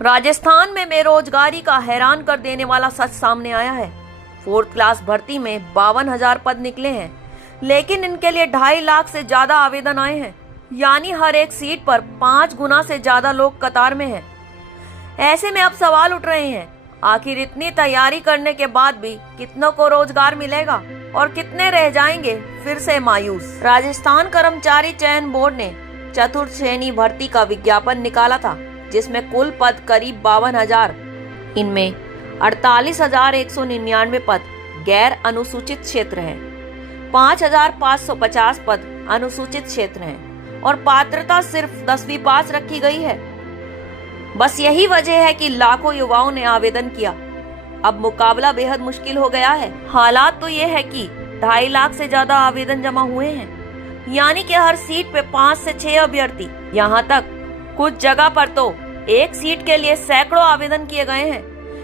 राजस्थान में बेरोजगारी का हैरान कर देने वाला सच सामने आया है। 4th क्लास भर्ती में 52,000 पद निकले हैं, लेकिन इनके लिए 2.5 लाख से ज्यादा आवेदन आए हैं। यानी हर एक सीट पर 5 गुना से ज्यादा लोग कतार में हैं। ऐसे में अब सवाल उठ रहे हैं, आखिर इतनी तैयारी करने के बाद भी कितनों को रोजगार मिलेगा और कितने रह जाएंगे फिर से मायूस। राजस्थान कर्मचारी चयन बोर्ड ने चतुर्थ श्रेणी भर्ती का विज्ञापन निकाला था, जिसमें कुल पद करीब 52,000। इनमें 48,199 पद गैर अनुसूचित क्षेत्र हैं, 5,550 पद अनुसूचित क्षेत्र हैं और पात्रता सिर्फ 10वीं पास रखी गई है। बस यही वजह है कि लाखों युवाओं ने आवेदन किया। अब मुकाबला बेहद मुश्किल हो गया है। हालात तो ये है कि 2.5 लाख से ज्यादा आवेदन जमा हुए हैं, यानी कि हर सीट पे 5 से 6 अभ्यर्थी। यहाँ तक कुछ जगह पर तो एक सीट के लिए सैकड़ों आवेदन किए गए हैं।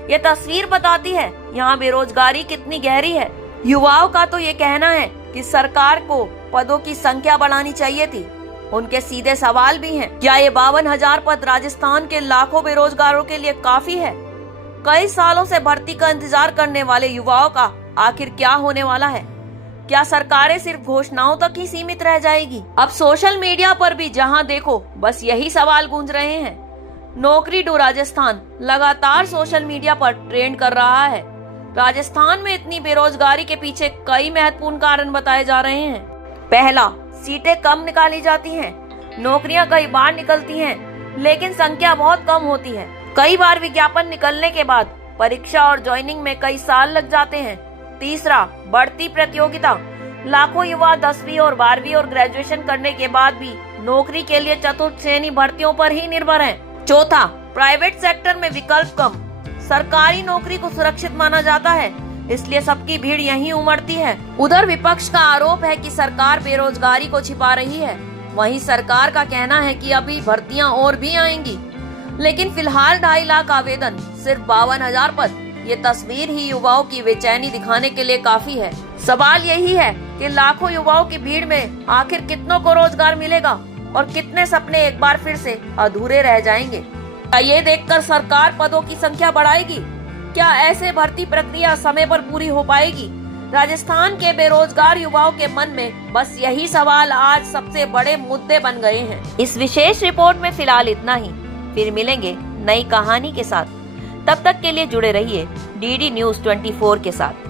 ये तस्वीर बताती है यहाँ बेरोजगारी कितनी गहरी है। युवाओं का तो ये कहना है कि सरकार को पदों की संख्या बढ़ानी चाहिए थी। उनके सीधे सवाल भी हैं, क्या ये 52,000 पद राजस्थान के लाखों बेरोजगारों के लिए काफी है? कई सालों से भर्ती का इंतजार करने वाले युवाओं का आखिर क्या होने वाला है? क्या सरकारें सिर्फ घोषणाओं तक ही सीमित रह जाएगी? अब सोशल मीडिया पर भी जहां देखो बस यही सवाल गूंज रहे हैं। नौकरी डू राजस्थान लगातार सोशल मीडिया पर ट्रेंड कर रहा है। राजस्थान में इतनी बेरोजगारी के पीछे कई महत्वपूर्ण कारण बताए जा रहे हैं। पहला, सीटें कम निकाली जाती हैं। नौकरियां कई बार निकलती हैं, लेकिन संख्या बहुत कम होती है। कई बार विज्ञापन निकलने के बाद परीक्षा और ज्वाइनिंग में कई साल लग जाते हैं। तीसरा, बढ़ती प्रतियोगिता। लाखों युवा 10वीं और 12वीं और ग्रेजुएशन करने के बाद भी नौकरी के लिए चतुर्थ श्रेणी भर्तियों पर ही निर्भर हैं। चौथा, प्राइवेट सेक्टर में विकल्प कम। सरकारी नौकरी को सुरक्षित माना जाता है, इसलिए सबकी भीड़ यहीं उमड़ती है। उधर विपक्ष का आरोप है कि सरकार बेरोजगारी को छिपा रही है। वहीं सरकार का कहना है कि अभी भर्तियां और भी आएंगी, लेकिन फिलहाल 2.5 लाख आवेदन, सिर्फ 52,000 पद। ये तस्वीर ही युवाओं की बेचैनी दिखाने के लिए काफी है। सवाल यही है कि लाखों युवाओं की भीड़ में आखिर कितनों को रोजगार मिलेगा और कितने सपने एक बार फिर से अधूरे रह जाएंगे? क्या ये देखकर सरकार पदों की संख्या बढ़ाएगी? क्या ऐसे भर्ती प्रक्रिया समय पर पूरी हो पाएगी? राजस्थान के बेरोजगार युवाओं के मन में बस यही सवाल आज सबसे बड़े मुद्दे बन गए हैं। इस विशेष रिपोर्ट में फिलहाल इतना ही। फिर मिलेंगे नई कहानी के साथ। तब तक के लिए जुड़े रहिए DD News 24 के साथ।